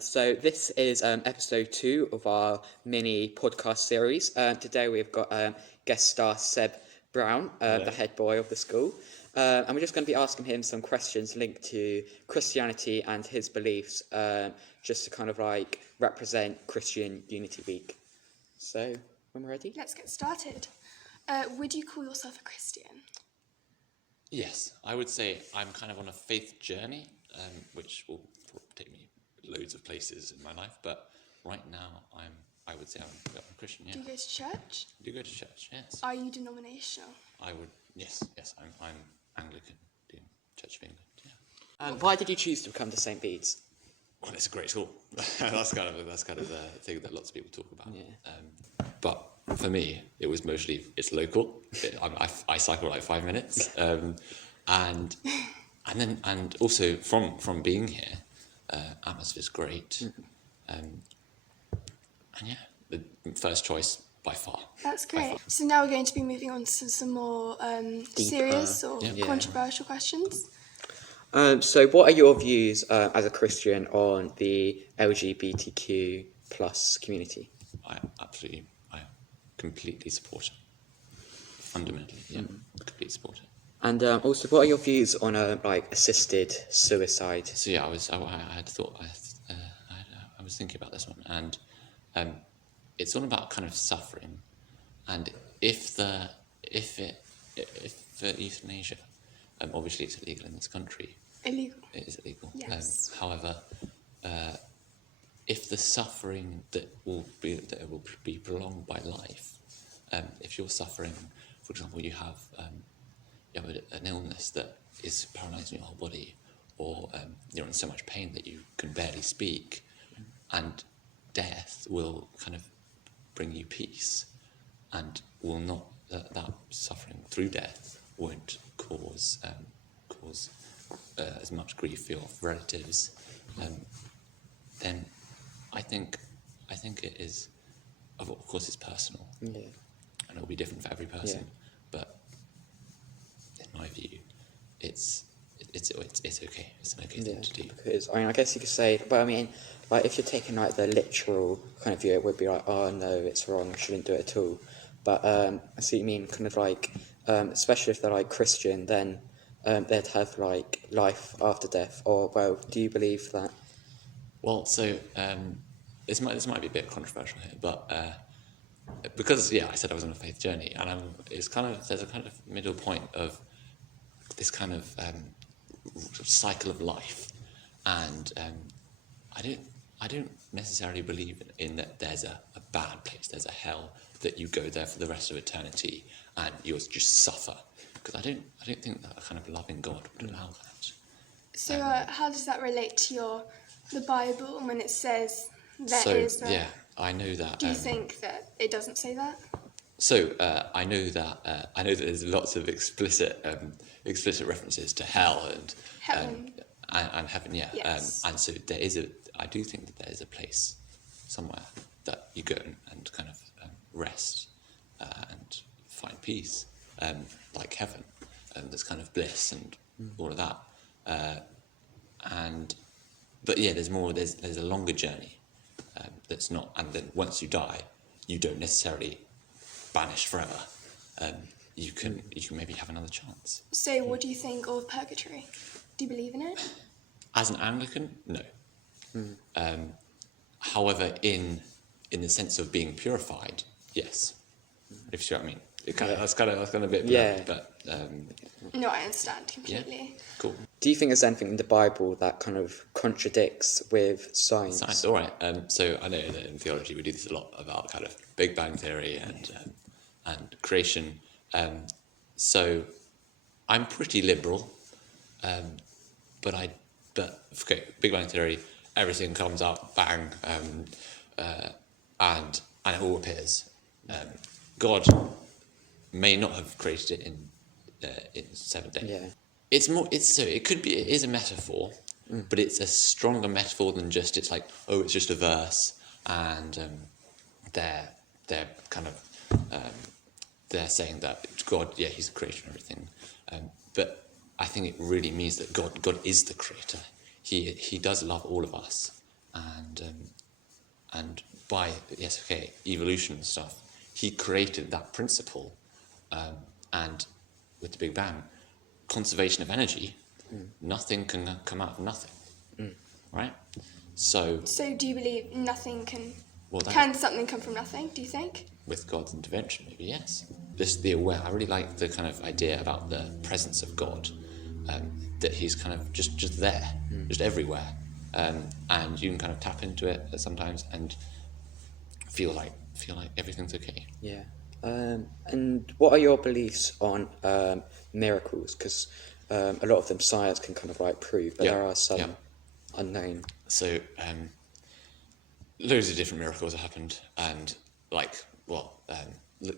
So this is episode 2 of our mini podcast series. Today we've got guest star Seb Brown, the head boy of the school. And we're just going to be asking him some questions linked to Christianity and his beliefs, just to kind of like represent Christian Unity Week. So, when we're ready? Let's get started. Would you call yourself a Christian? Yes, I would say I'm kind of on a faith journey, which will take me loads of places in my life. But right now, I would say I'm a Christian. Yeah. Do you go to church? I do go to church. Yes. Are you denominational? I would. Yes. I'm Anglican, in Church of England. Yeah. Why did you choose to come to St. Bede's? Well, it's a great school. that's kind of the thing that lots of people talk about. Yeah. But for me, it was mostly it's local. I cycle like 5 minutes, and also from being here, atmosphere's great, and yeah, the first choice by far. That's great. So now we're going to be moving on to some more serious or controversial questions. So what are your views as a Christian on the LGBTQ plus community? I completely support it. Fundamentally, completely support it. And also, what are your views on like assisted suicide? So yeah, I was thinking about this one, and it's all about kind of suffering, and if euthanasia, obviously it's illegal in this country. Illegal. It is illegal. Yes. However, if the suffering that will be prolonged by life, if you're suffering, for example, you have an illness that is paralysing your whole body, or you're in so much pain that you can barely speak, and death will kind of bring you peace, and will not that suffering through death won't cause as much grief for your relatives, then I think it is, of course it's personal, and it'll be different for every person, but in my view, it's okay. It's an okay thing to do. Because I guess you could say, like if you're taking like the literal kind of view, it would be like, oh no, it's wrong, I shouldn't do it at all. But I see what you mean, kind of like, especially if they're like Christian, then they'd have like life after death. Or well, do you believe that? Well, so this might be a bit controversial here, but because I said I was on a faith journey, and there's a kind of middle point of this kind of cycle of life, and I don't necessarily believe in that there's a bad place, there's a hell, that you go there for the rest of eternity and you'll just suffer, because I don't think that a kind of loving God would allow that. So how does that relate to the Bible when it says there is? I know that. Do you think that it doesn't say that? So I know that there's lots of explicit references to hell and heaven. And heaven, yeah. Yes. And so I do think that there is a place somewhere that you go and kind of rest and find peace, like heaven, there's kind of bliss and all of that. But yeah, there's a longer journey that's not, and then once you die, you don't necessarily banish forever. You can maybe have another chance. So what do you think of purgatory? Do you believe in it? As an Anglican, no. However, in the sense of being purified, yes. If you see what I mean. That's kind of a bit blurred, but no, I understand completely. Yeah, cool. Do you think there's anything in the Bible that kind of contradicts with science? Science, all right. So I know that in theology we do this a lot about kind of Big Bang Theory and creation. So I'm pretty liberal, but Big Bang Theory, everything comes out bang, and it all appears. God may not have created it in 7 days. Yeah. It is a metaphor, but it's a stronger metaphor than just it's just a verse, and they're kind of they're saying that God, he's the creator and everything, but I think it really means that God is the creator. He does love all of us, and by evolution and stuff, he created that principle, and with the Big Bang, conservation of energy, nothing can come out of nothing, right? So do you believe nothing can... Well, can something come from nothing, do you think? With God's intervention, maybe, yes. Just I really like the kind of idea about the presence of God, that he's kind of just there, just everywhere. And you can kind of tap into it sometimes and feel like everything's okay. Yeah. And what are your beliefs on miracles? Because a lot of them science can kind of like prove, but there are some unknown. So loads of different miracles have happened, and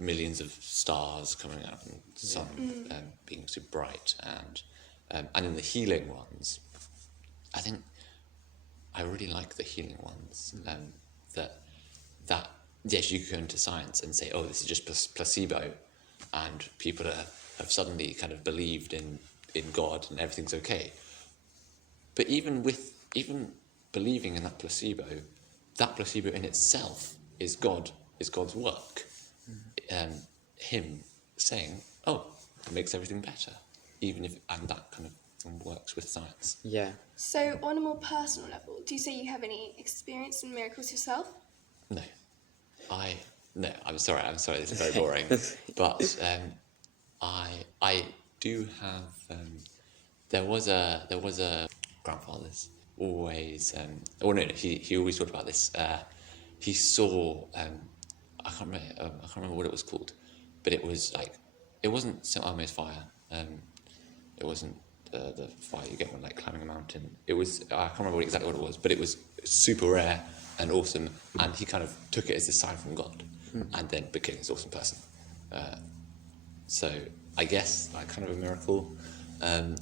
millions of stars coming out and sun being super bright, and in the healing ones, I think I really like the healing ones. That yes, you could go into science and say, oh, this is just placebo, and people have suddenly kind of believed in God and everything's okay. But even believing in that placebo in itself is God's work. Him saying, oh, it makes everything better, even if that kind of works with science. Yeah. So on a more personal level, do you say you have any experience in miracles yourself? No. I'm sorry, this is very boring. But I do have there was a grandfather's always he always talked about this. He saw I can't remember what it was called, but it was like, it wasn't St. Elmo's fire. It wasn't the fire you get when like climbing a mountain. It was, I can't remember exactly what it was, but it was super rare and awesome, and he kind of took it as a sign from God, and then became this awesome person. So I guess like kind of a miracle, and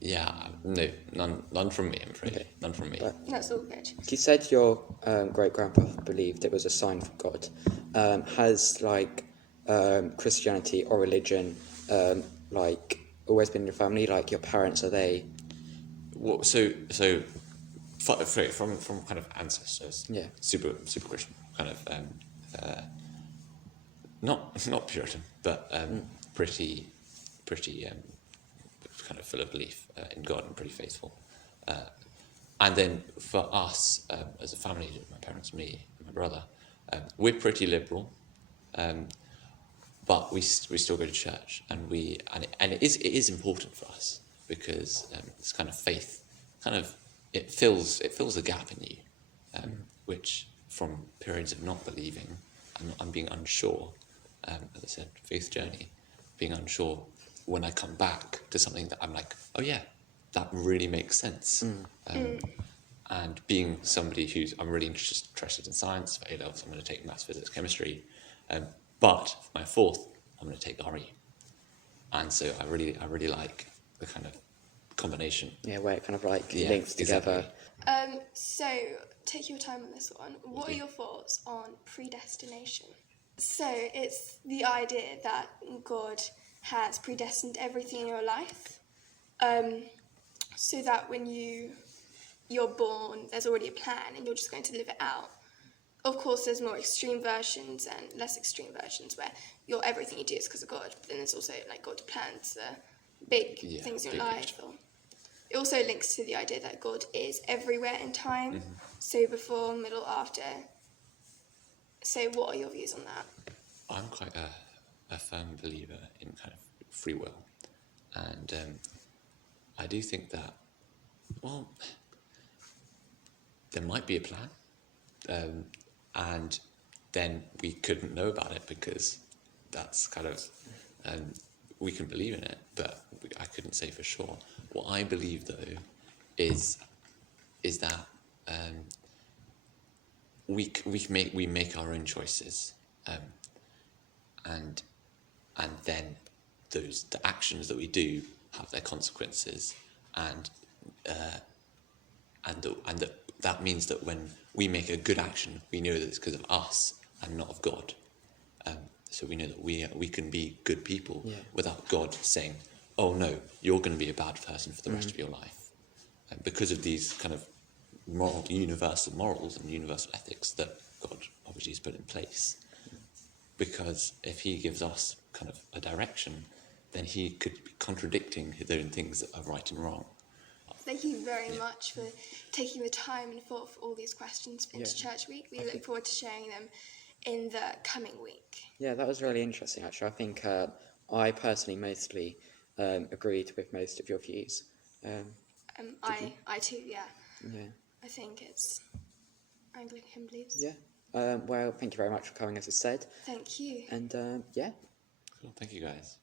yeah, no, none from me, I'm afraid. Okay. None from me. That's all good. You said your great-grandpa believed it was a sign from God. Has like Christianity or religion like always been in your family? Like your parents, are they? Well, so from kind of ancestors. Yeah. Super Christian, kind of not Puritan, but pretty kind of full of belief in God and pretty faithful. And then for us as a family, my parents, me, and my brother, we're pretty liberal, but we still go to church, and it is important for us because this kind of faith it fills a gap in you, which from periods of not believing and being unsure, as I said, faith journey, being unsure. When I come back to something that I'm like, oh yeah, that really makes sense. And being somebody I'm really interested in science, for A-levels, I'm going to take maths, physics, chemistry. But for my fourth, I'm going to take RE. And so I really like the kind of combination. Yeah, where it kind of like links together. Exactly. So take your time on this one. What are your thoughts on predestination? So it's the idea that God has predestined everything in your life, so that when you're born, there's already a plan and you're just going to live it out. Of course, there's more extreme versions and less extreme versions where everything you do is because of God, but then there's also like God plans the big things in your life. It also links to the idea that God is everywhere in time, so before, middle, after. So what are your views on that? I'm quite a firm believer in kind of free will, and I do think that, well, there might be a plan, and then we couldn't know about it because that's kind of, we can believe in it, but I couldn't say for sure. What I believe though is that we make our own choices, and then the actions that we do have their consequences, and that means that when we make a good action, we know that it's because of us and not of God. So we know that we can be good people without God saying, "Oh no, you're going to be a bad person for the rest of your life." because of these kind of universal morals and universal ethics that God obviously has put in place. Because if he gives us kind of a direction, then he could be contradicting his own things that are right and wrong. Thank you very much for taking the time and thought for all these questions into Church Week. We look forward to sharing them in the coming week. Yeah, that was really interesting, actually. I think I personally mostly agreed with most of your views. I too, yeah. Yeah. I think it's Anglican beliefs. Yeah. Well, thank you very much for coming, as I said. Thank you. And yeah. Cool. Thank you, guys.